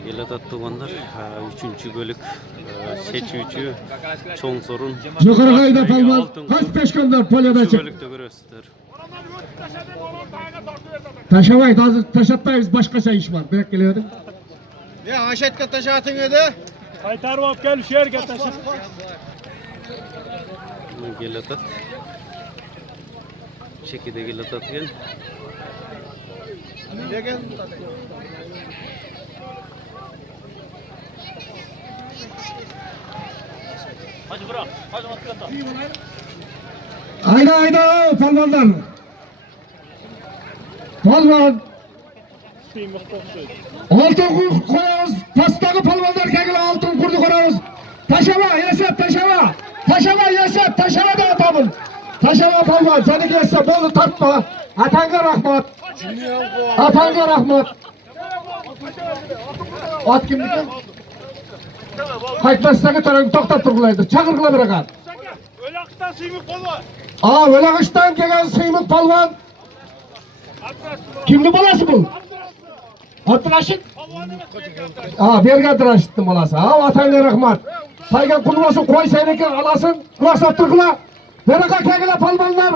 Gele tuğanlar 3. bölük seçici çoğun sorun. Yukarı kayda palman. Kaç peşkanlar polyoda çık. Bölükte görüyorsunuz. Taşamayız, hazır taşatmayız, başka iş var. Bırak geliyorum. Ne haşetle taşatın öde? Kaytarıp gel şu yerge taşıp. Gele tat. Çekide gele tat gel. Ne gel? Hadi bırak. Hadi matkata. Hayda palmanlar. Palman. Altın kur koyarız. Pastagı palmanlar kegile altın kurdu koyarız. Taşama yesep taşama. Taşama yesep taşama da atamın. Taşama palman seni yesep bolu tartma. Atanga rahmat. Atanga rahmat. At kimlikten? Kaytmasdaki tarafını toxtat turgulaydı. Çakırgıla bırakan. Öyle akıtan sıymık kol var. Öyle kıştan gelen sıymık palvan. Kimli balası bu? Abdüraşit. Berge Abdüraşit'in balası. Atanga rahmat. Saygan kurulası koy seyreken alasın. Kulasa turgula. Beraka kegile palvanlar.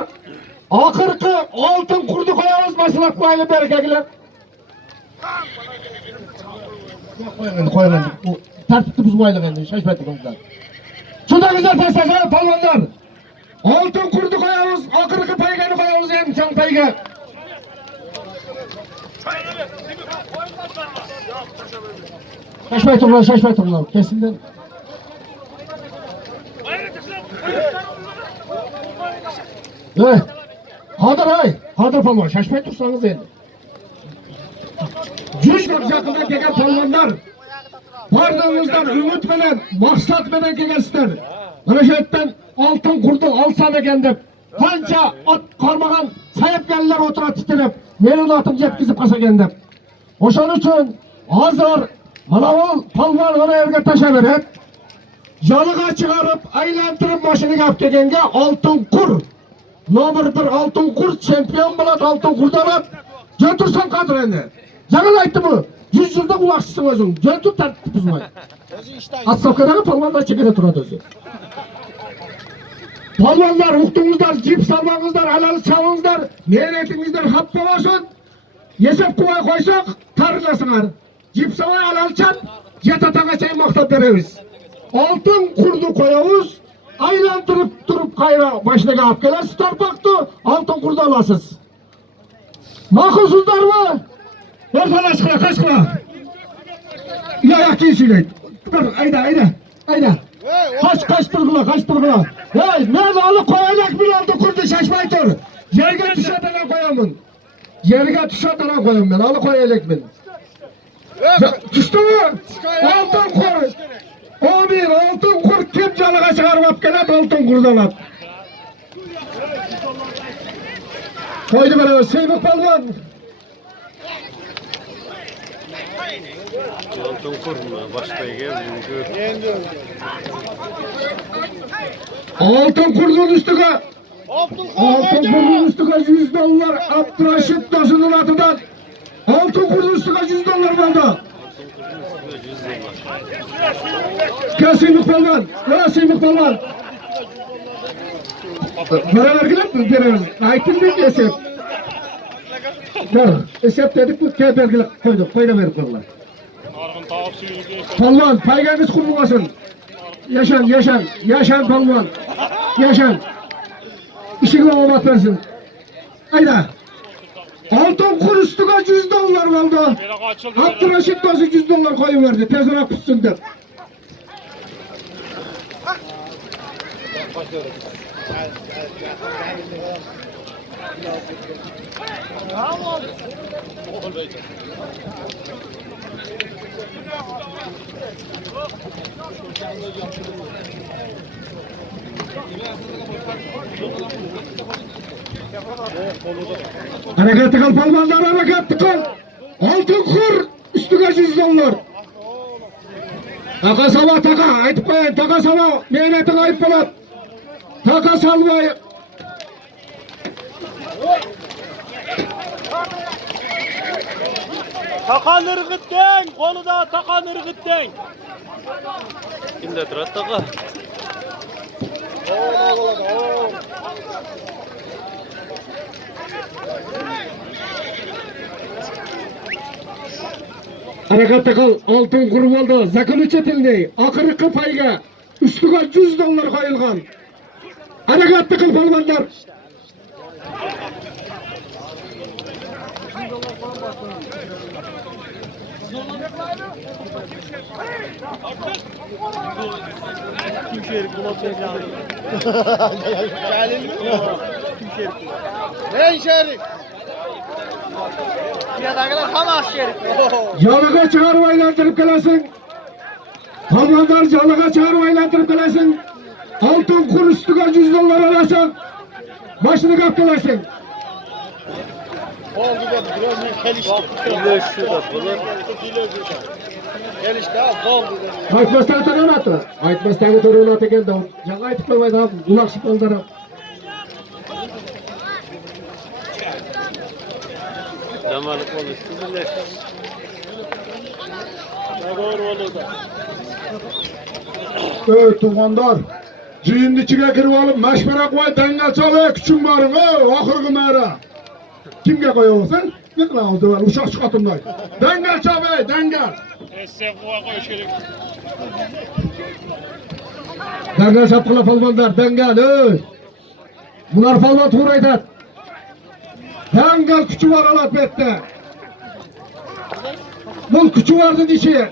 Akırkı altın kurdu koyamız masalak bayılı berke kegile. Koyalım. Tartıştı buzmayla kendini. Şaşmadık ondan. Şurada güzel taşlaşan palvanlar. Altın kurdu koyamız. Akırkı payganı koyamız. En çan payga. Şaşmayı turlar, şaşmayı turlar. Kesinden. Hadır palvan. Şaşmayı tursanız yani. Cüş bakacaklığa gelen palvanlar. Vardığınızdan ümit menen, maksat menen gelesizler. Reşetten altın kurdu alsam ekendip. Kança at karmagan sayıp gelirler oturat titirip. Menin atım jetkizip kasa kendip. Oşan üçün hazır malavul palvan ona evge taşa verip. Yalığa çıkarıp aylantırıp maşını kap degenge altın kur. Nomor 1 altın kur, çempiyon bulat altın kurdalat. Götürsen kadar ende. Janıl aytdı bu. 100 yılda kulakçısın özün. Götür tartışıp buzmay. Asfalkadağı palvanlar çekede turadı özü. Palvanlar, uqtuңuzдар, jip salmаңыздар, halal çalыңыздар, mehnetingizдар happa olsun. Yesep kuvay koysak, tarılasınlar. Jip salmay halal çap, jet atağa çay maqtab beremiz. Altın kurdu koyavuz, aylantırıp turup kayra başına kap kelesiz torpaktı, altın kurdu alasız. Maqulsuzlar mı? Ortadan aşkına, kaçkına. Ya kim söyleydi? Dur, ayda. Kaç turgula. Hey, nerede alı koyalak bir aldı kurdu şaşmay tur. Yerge tuşatana koyamın. Ben, alı koyalak ben. Düştü mü? Altın kur. O bir altın kur kim canıga çıkarmap gelet altın kurdan at. Koydu beraber Seymuk Palvan. Altın kurma başkaya geldi. Altın kurdun üstüne. Altın kurdun üstüne $100. Abdüraşit Tosun'un atıdan. Altın kurdun üstüne $100 oldu. Gel Seymuk Palvan. Paralar gülüp mü? Veririz. Aytın bir esep. Esep dedik bu kağıt vergiler koyduk. Koyda verip koydular. Palvan, payganız kurulmasın. Yaşan palvan. Yaşan. İşine omat versin. Hayda. Altın kur üstüne $100 oldu. Abdüraşit Tosun $100 koyuverdi. Tez olarak tutsun der. Hareketli kal palvanlar, hareketli kal. Altın kur üstüne $100. Taka sava taka, aytıp koyayım, taka sava, mehnetin ayıp bolat. Taka salvay. Takan ırgıtten, kolu da takan ırgıtten. Kimde durat taqa? Harekatda kal. Altın kurup oldu. Zakını çetildi. Akırıkı payga. Üstüge $100 koyulgan. Harekatda kal palvanlar. Kim şerik bulatacağım. Gelin mi? Ne şerik? Yadakiler tam şerik. Yalıga çıkarıp aylandırıp gelesin. Palvanlar yalıga çıkarıp aylandırıp gelesin. Altın kur üstüge $100 alasın. Başını kaptılasın. Bol gibi biraz bir gelişti. Kimde şu da bular? Gelişti ha bol gibi. Aytmasdan törün attı. Aytmasdan törün attı geldi. Жаңа айтып қоймайды abi. Kulakşıp oldular. Damalık oluştu bile. Ne doğru olur da. Evet tuğanlar. Cüyündü içine kirip alıp meşmere koy denge çalı küçüm barın ahırgı mera. Kimge koyuyorsun? Ne kadar oldu var uşak çıkartımday. Denge çalı denge. Sen kuva koy şerik. Denge çapkıla palvanlar denge ey. Bunlar palvan tuğra aytat. Denge küçü var alat bette. Bu küçü vardı dişi.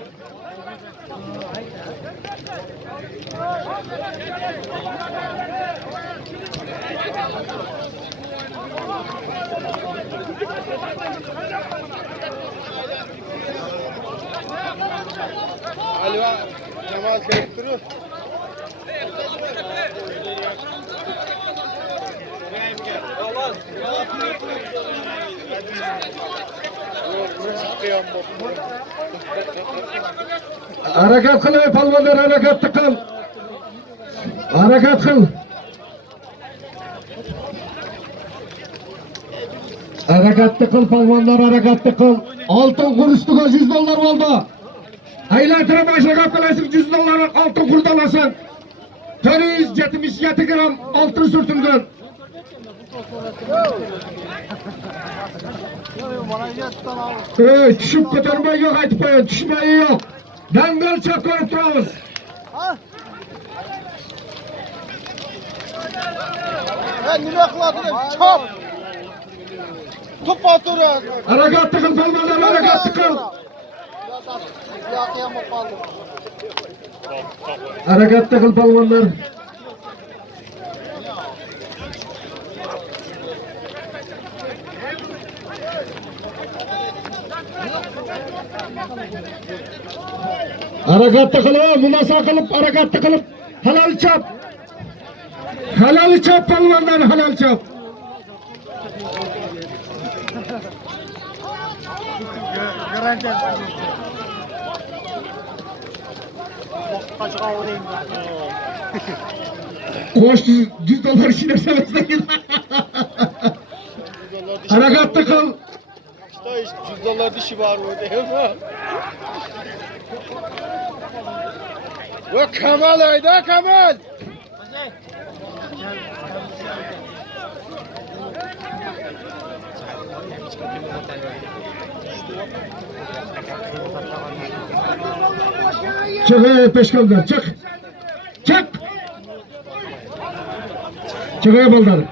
Ali var. Namaz gelip durur. Harakat kıl ey palvanlar harekatlı kıl. Harakat kıl. Harekatlı kıl palvanlar harekatlı kıl. Altın kur üstüge $100 oldu. Aylatırı başına kapılasın $100 altın kurda alasın. 177 gram altın sürtüngün. Düşüp kotarmayı yok aytıp koyun. Düşmeyi yok. Dangal çap koyup durağız. Ben nime kıladım? Çap! Tup oturur. Harekatlı kıl palvanlar harekatlı kıl. Yakıya mı kaldı? Harekatlı kıl palvanlar. Harekatlı kılıp, münasa kılıp, harekatlı kılıp, halal çap. Halal çap palvanlar, halal çap. Kaçığa olayım. Koş $100 işine sevesine harekatlı kıl. İşte $100 dişi var mı değil mi? Ve Kemal ayda Kemal. Çık peşkamdan çık. Çık. Çık baldan.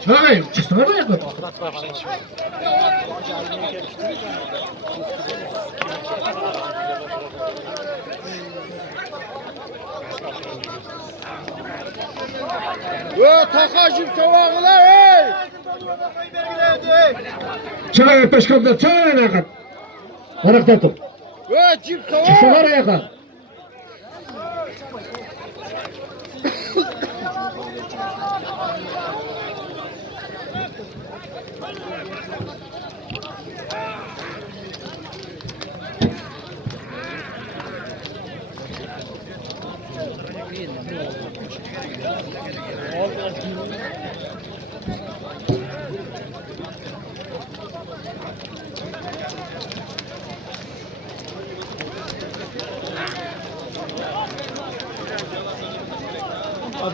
Çıkayım. Çıksana mı yakın? Ve takacım tavağına hey. Çıkayım peşkamdan. Çıkayım yakın. Harekta tut. Ve cip tavağı. Çıksana yakın.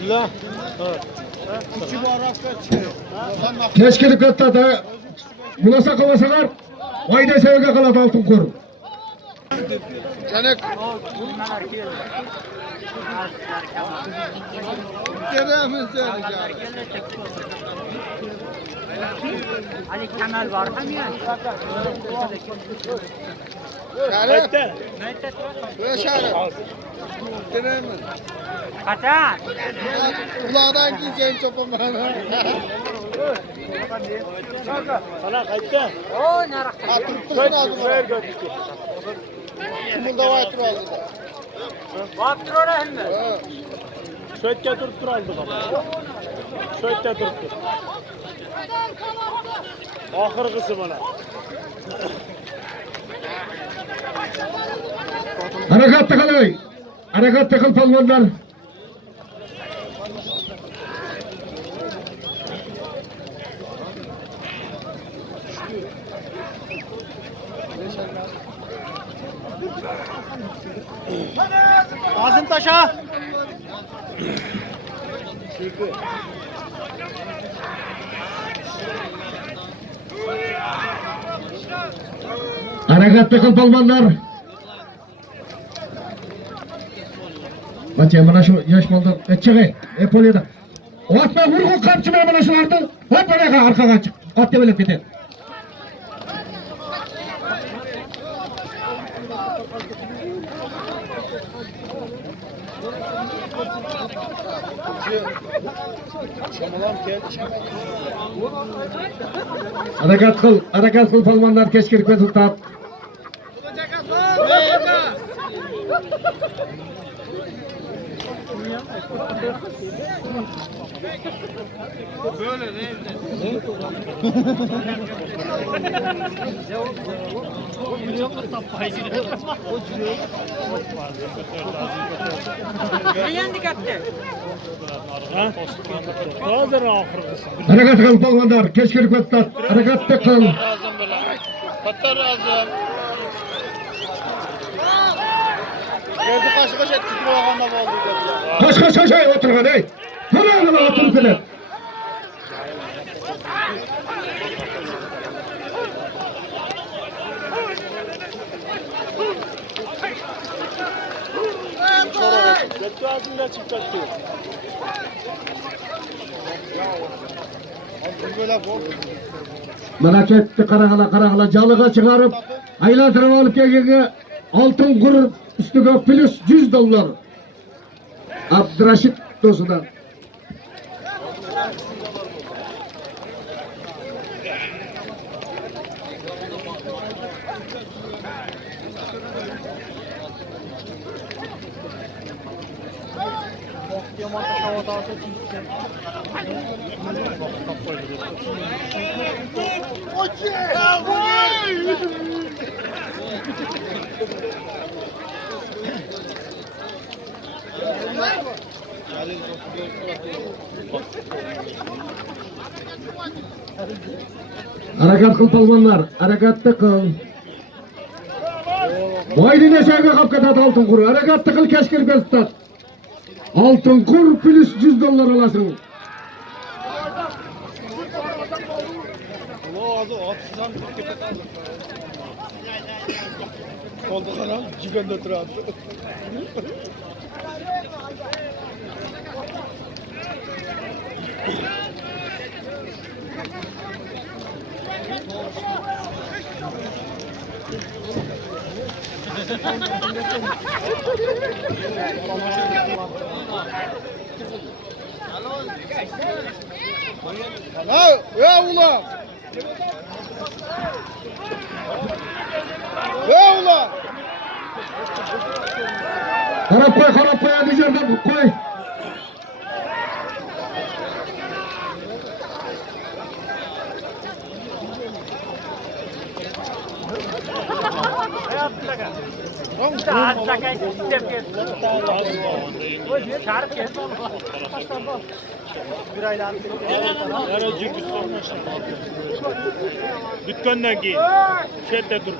La. İki barakta çıkıyor. Keşkelik ötte da bulasa kavasalar. Vayda sevge kalat altın koru. Canek. Kerem'in söyleyeceğim. Ali Kemal var mı ya? Kerem. Yaşarım. Kerem'in. Kaçan. Kulağdan giyeceğim çopan bana. Sana kaçta? O ne rakam? Atırttırsın ağzına. Ver götür. Kumulda var tur ağzına. Baktır oraya hem de. Şöyle durup dur aldık ama. Şöyle durup dur. Ahır kısmına. Harekat takılay. Harekat takıl palmanlar. Ağzın taşa. Harekat takıl palmanlar. Bak mana şu yaş malda etçeğe. Epoliyada. Atma vurgun kapçı mana şulardı. Hop oraya arkaga çık. At develep gider. Harakat kıl palmanlar keşkirik ve tutat. Yendik etti. Ağzın ahır kısmı. Harakat kıl palmanlar keşkirik ve tutat. Harakat kıl. Lazım böyle. Hatta lazım. Geldi kaşı kaşı etti. Bu ağanda oldu dediler. Kaç oturgan ey. Tamamına oturup bile. Götü ağzında çıktı. Böyle bu. Merak etti karagala calıga çıkarıp aylandırıp alıp gelgenge altın kur üstüge plus $100. Abdurraşit dosudan. Harakat kıl palmanlar, harakatlı kıl. Vaydi ne sevge kapkatat altın kuru, harakatlı kıl keşkir göztat. Altın kur plus $100 alasın. Ulan ağzı atsızdan tepet aldı. Kolda sana ciganda duran. Alo, ya ulan. Ya ulan. Karap koy hadi yerden koy. Az sakay sistem geldi. O diye çarp geldi. Bir aylar. Aracı bir sonra dükkandan giyin. Şeyde dur.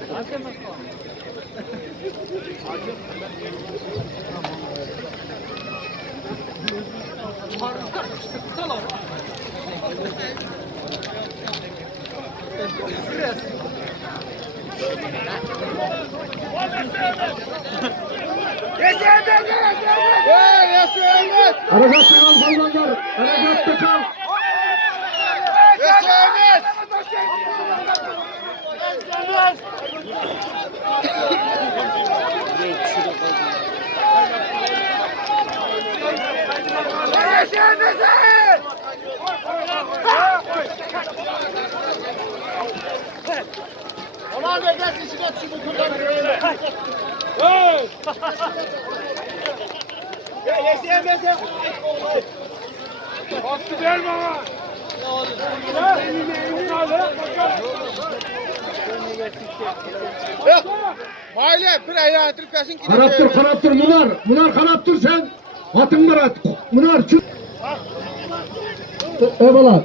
Harekatlı kal balonlar. Harekatlı kal. Ulan ne gelsin içine şu bu kurdan. Yeseyemezsem. Baktı ver baba. Mahalle bir ayağı Türkçesin. Kanat dur Munar. Munar kanat dur sen. Atın Murat. Munar çık. Eyvallah.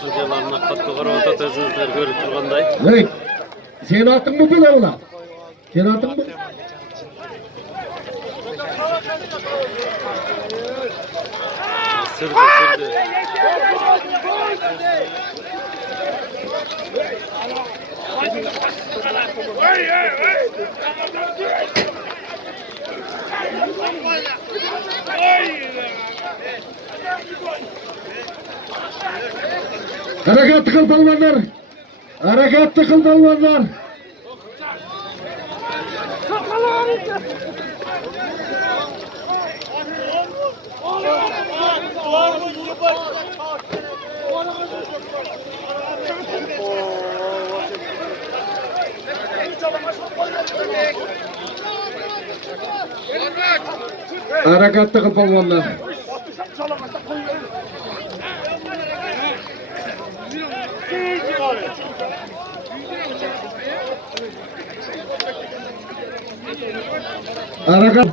Sıcalarına katlı karavata tezizler görüp durganday. Hey. Sen atın mı bu lavula? Sen atın mı? Sırdı sırdı. Harekatlı kal balonlar. Harekatlı kal balonlar. Harekatlı kal balonlar. Harekat.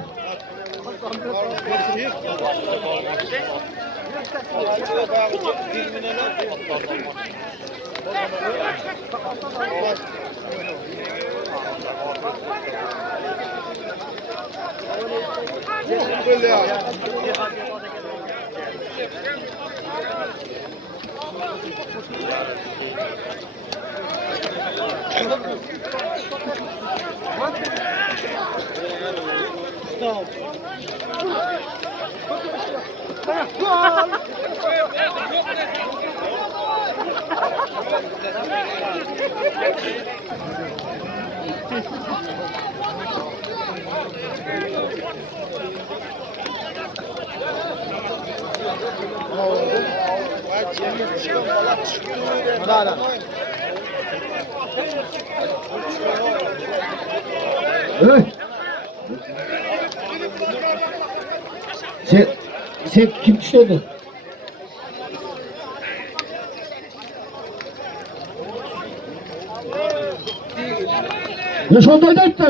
Evet. Sen kim düşürdü? Ya şu ondaydı etti.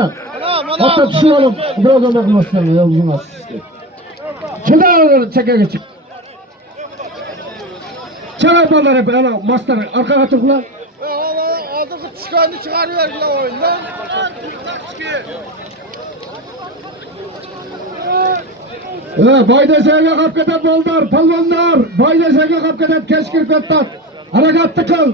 Hatta düşürelim. Biraz da bakmasın ya uzun az. Şuradan çeke geçip. Çek balları hep ana master arka katıkla. Aldık çıkanı çıkarıyor bile oyundan. Bayda sevgi kapkadan boldar, palvanlar. Bayda sevgi kapkadan keşkir kattat. Harekatlı kal.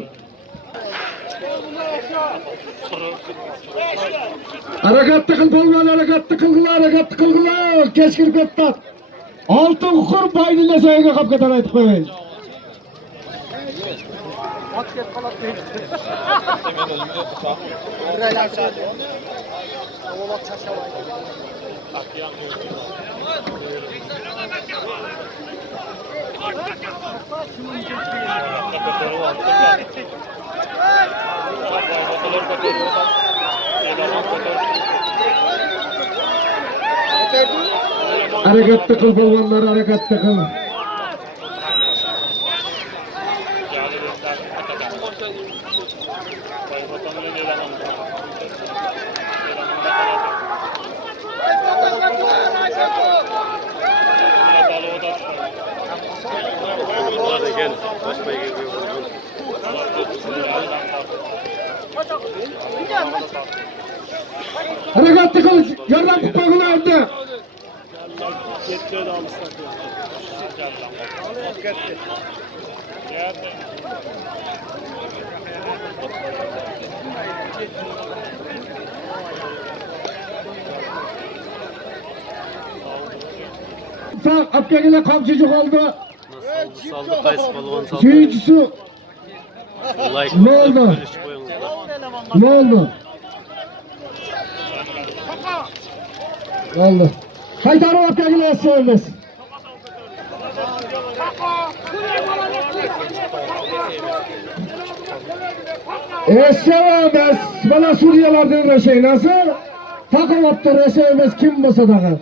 Harekatlı kıl palvan, harekatlı kılgılar. Keşkir kattat. Altın kur baydıyla sevgi kapkadan ayıp koyayım. Harekatlı kıl balvanlar, harekatlı kıl. Bunlar da gel. Başmaya geliyor. yerden tutmakla evde. Yetkiye de alırsak. Sağ Abdülhamid'e kamçıcık oldu. Saldı kayısı balon saldı. Suyuncusu Like Ne oldu? bölüş koyunuzlar. ne oldu? Oldu. Kaytarı Abdülhamid'e sevmez. Sevmez. Bana Suriyelilerden de şey nasıl? Takım attı sevmez kim bu sadaka?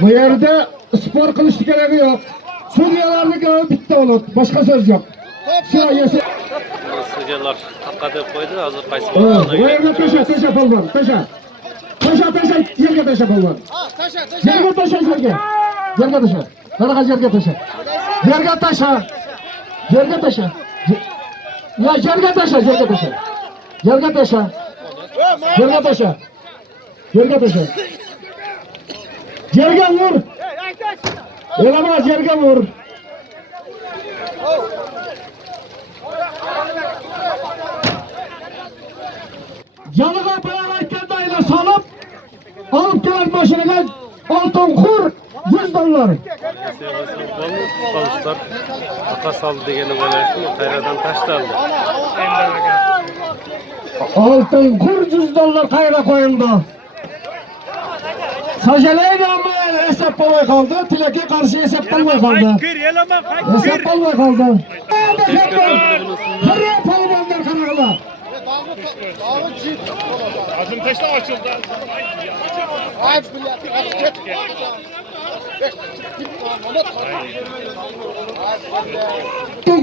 Bu yerde spor kılıç gereği yok. Suriyelilerden göğü bitti onun. Başka söz yok. Sıcalar hakikaten koydu da hazır kayısı Bu balonuna yerde taşa polvan. Taşa. Yerge taşa polvan. Yerge taşa yerge. Yerge taşa. Karagaz yerge taşa. Yerge taşa. Yerge taşa. Ya yerge taşa. Yerge taşa. Yerge taşa. Yerge taşa. Yerge taşa. Yerge vur. Olamaz yerge vur. Yanığa bayağı dayla salıp alıp gelen başına gel altın kur 100 dolar. Balıklar aka saldı degeni böylesin. Kayradan taş da aldı. Altın kur 100 dolar kayra koyuldu. Sajeleyle ama hesap olmaya kaldı. Tilek'e karşı hesap olmaya kaldı. Hesap olmaya kaldı. Kırıya palmanlar kanakla. Azın taşla açıldı. Altın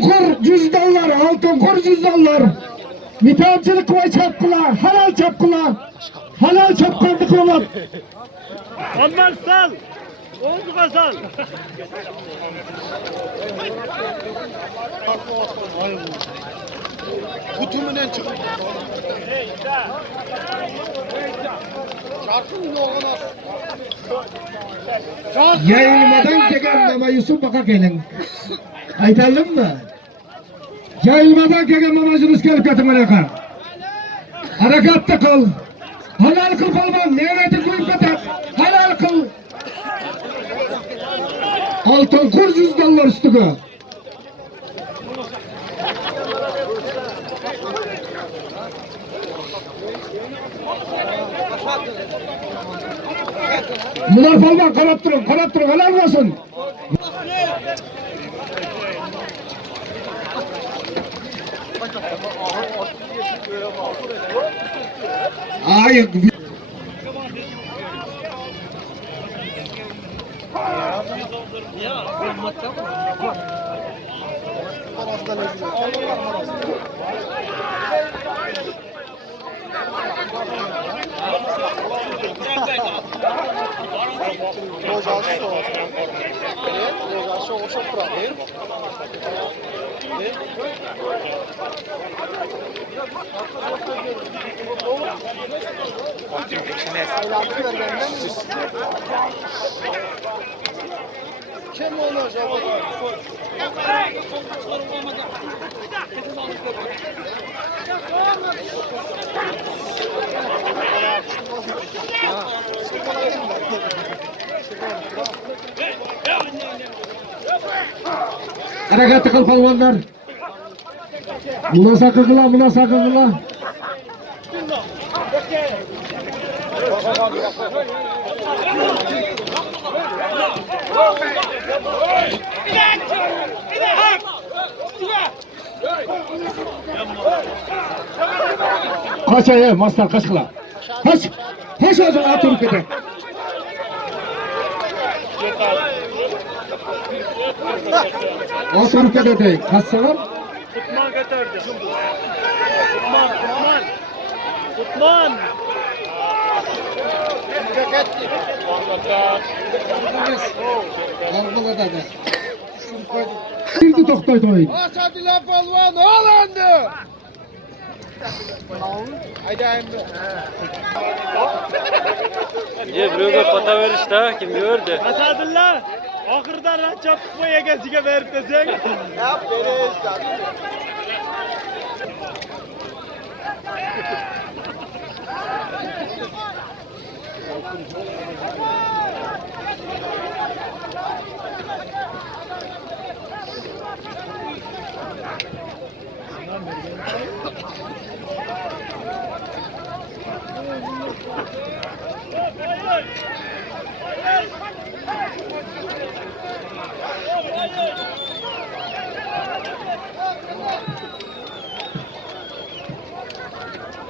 kur 100 dolar. Altın kur 100 dolar. Müteahhitçilik ve çapkılar. Halal çapkılar. Halal çapkılar. Onlar sal. Oldu kazan. Kutumuna çıkın. Şarkının yoluna. Yayılmadan gelen Mama Yusuf baka gelin. Aytalım mı? Yayılmadan gelen mamacınız gelip yatın hareket. Harekatta kal. Halal kıl kalman. Nevretin koyup yatar. Halal kıl. Altın kur 100 dolar üstüne. Bunlar falman kanat durun, helal olsun. Hayır. Kim olacak? Harekatı kıl palvanlar. Buna sakın kıla, buna sakın kıla. Kaç ayağı, mastar kaç kıla. Kaç. Kaç o zaman atın köpek. Atın köpek. Kaç sana? Tutman getirdi. Tutman. Tutman. Şimdi toktaydı oyun. Asadila polvon olandı. Haydi endi. Niye birovga pata verishdi ha? Kim gördü? Asadulla. Oxirida ranchop qo'y egasiga berib desang. Yap berish.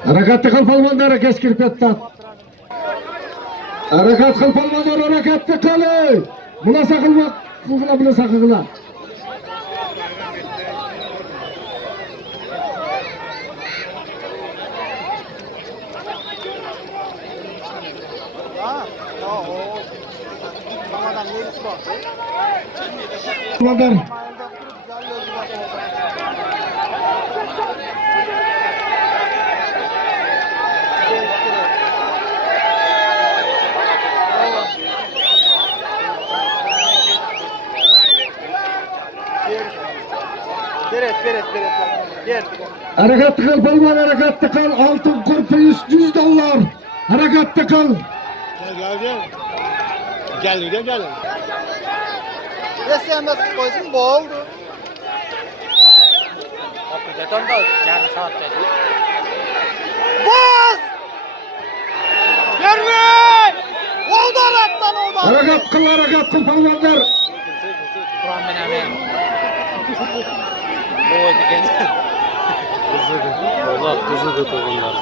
Harakatli qil polvonlar, harakatga kirib ketdi. Harakat qil polvonlar, harakatli qil. Munosa qilma, munosa qilinglar. Polvonlar Beret. Gel. harakatli qil polvon, harakatli qil. Oltin qurpi $100. Harakatli qil. Gel. SMS qo'ysin bo'ldi. Hakikaten da yarım saat dedi. Bas! Görmeyin! Oldu attan. Harakat qil polvonlar. Kur'an ben hemen. Bu diken. Kızıdı. Allah kızıdı tuğunlar.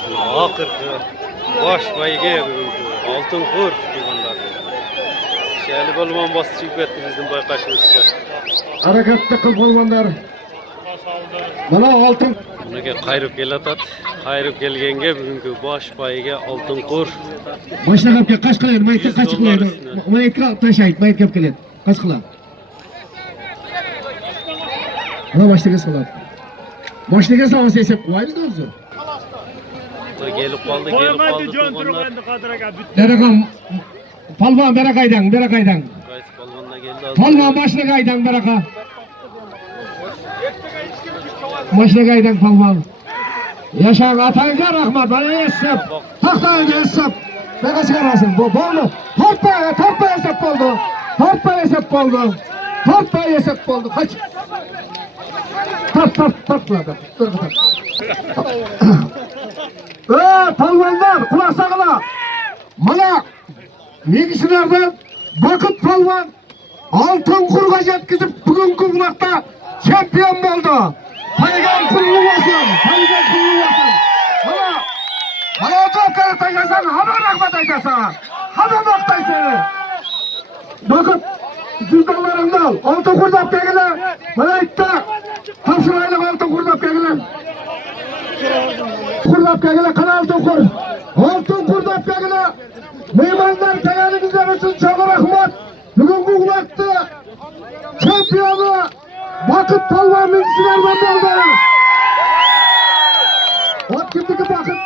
Akırkı. Baş bayge bugünkü. Altın kur tuğunlar. Şehli balman bası çıkıp etti bizim baykaşımızda. Harakatli qil polvonlar. Mana oltin. Bunaga qayrib kelatat. Qayrib kelgenge bugünkü baş bayge altın kur. Boshqa gapga qash qilaydi, maytga qash qilaydi. Maytga tashlaydi, mayt gap keladi. Qash qiladi. Mana boshqa qiladi. Boshqa savunsa esa qo'yamiz o'zi. Gelip kaldı Qo'ymaydi jon tuğunlar. turg'andi Qodir aka. Darag'am polvon berakaydan. Qaysi balvonda geldi az. Polvon boshligaydan baraka. Boshligaydan polvon. Yashang atanga rahmat. Mana esib. Taxtaga esib. Nega chiqarasin? Bu bo'ldi. Tortpa esib bo'ldi. Tortpa esib bo'ldi. Qoch. Tortladi. Polvonlar, quloq solinglar. Mana Megishilardan Bakıt polvon oltin qurg'a yetkazib bugungi vaqtda chempion bo'ldi. Paygan pulli bo'lsin. Mana to'pga tagasan, hamma rahmat aytasan. Hamma maqtaysan. Bakıt $100 al. Oltin qurdab kelinglar. Mana aytdi. Topshiraylik oltin qurdab kelinglar. Qana oltin qurdab kelinglar. Mehmonlar kelganingizlar uchun çok rahmat. Bugungi vaqtda chempioni Bakıt polvon Megishilardan bo'ldi. Ot kimniki Bakıt?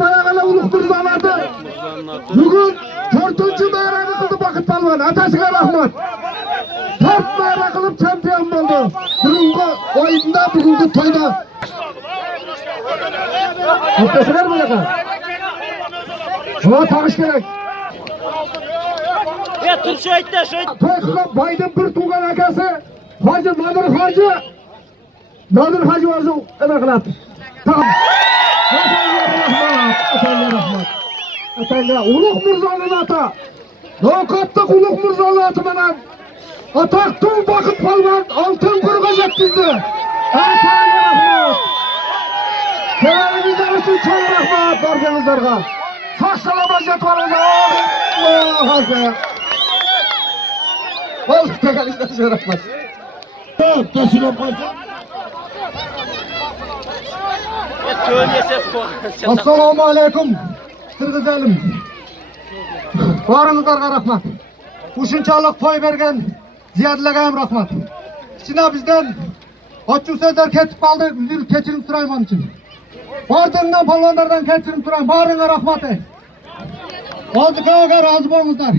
Bayag'ala ulug' mirzoladi. Bugun 4-bayrog'ini qildi Bakıt polvon. Atasiga rahmat. 4 bayroq qilib chempion bo'ldi. Bugungi o'yinda, bugungi to'yda. Otasilar bunaqa. Şuna tanış gerek. Ya tur şu aytda. To'y qilib boyning bir tug'an akasi Hoji Nodir Hoji o'zi nima qiladi? Tamam. Rahmat. Atanga ulug' mirzoni ota. Noqattiq ulug' mirzoni oti bilan ataqli Bakıt polvon oltin qurg'a yetkazdi. Atanga rahmat. Kelganingizlar uchun çok rahmat barchanizlarga. Sağ selamet yatvarınlar. Allah Akbar. Balık tekalişten şerefmez. Taşına koysun. Assalamu alaikum. Kırgız elim. Varınızlarga rahmat. Uşunçalık toy bergen ziyadilagayım rahmat. İçine bizden açık sözler ketip kaldı. Üzülüp keçirim surayım onun için. Bardığından palvanlardan keçirim surayım. Barına rahmat et. Azı kavaga razı bolmuşlar.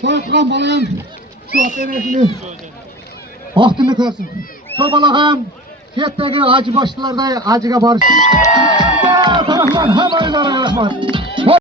Soğutkan balayan şu atenesini vaktini körsün. Şu balakayım şetteki acı başlılarda acıga barış. Rahman, hemen rahmat.